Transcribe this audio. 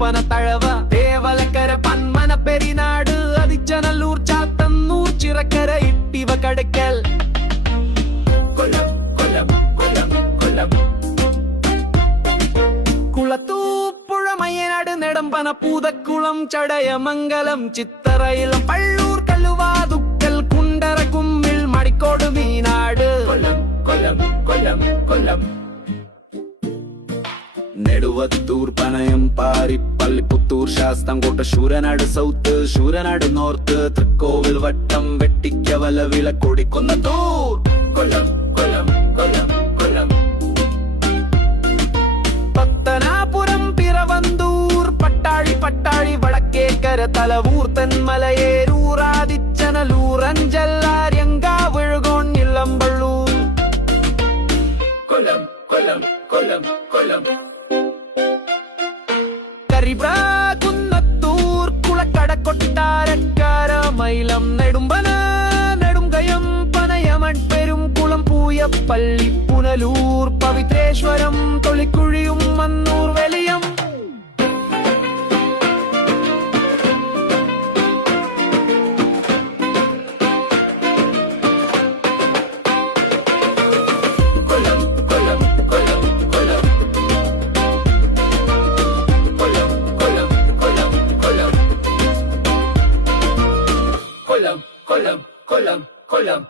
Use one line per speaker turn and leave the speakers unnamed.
കട്ടപ്പന തഴവ തേവലക്കര പന്മന പെരിനാട് അതിച്ചനല്ലൂർ ചാത്തന്നൂർ ചിറക്കര ഇട്ടിവ കടക്കൽ. കൊല്ലം കൊല്ലം കൊല്ലം കൊല്ലം നെടമ്പന പൂതക്കുളം ചടയമംഗലം ചിത്തറയിലും Pallur Kalluvathukkal Kundara Kummil Madikode Meenad. Kollam Kollam Kollam Kollam Neduvathoor Panayam Paripally Puthoor Sasthamcotta Sooranad south Sooranad north Thrikkovil വട്ടം വെട്ടിക്കവല വിളക്കൊടി കൊടിക്കുന്ന കൊല്ലം കൊല്ലം കൊല്ലം കൊല്ലം. പത്തനാപുരം പിറവന്തൂർ പട്ടാഴി പട്ടാഴി വടക്കേക്കര തലവൂർ തെന്മലയേരൂർ ആദിച്ചനലൂർ അഞ്ചല്ലാര്യങ്കാവിഴുകോൺ ഇളമ്പള്ളൂർ. കൊല്ലം കൊല്ലം കൊല്ലം കൊല്ലം. കരിബ്ര കുന്നത്തൂർ കുളക്കട കൊട്ടാരക്കാര മൈലം നെടുമ്പന നെടുങ്കയം പനയമൺ പെരും കുളം പൂയപ്പള്ളി പുനലൂർ പവിത്രേശ്വരം തൊളിക്കുഴിയും മന്നൂർ Kolom, kolom.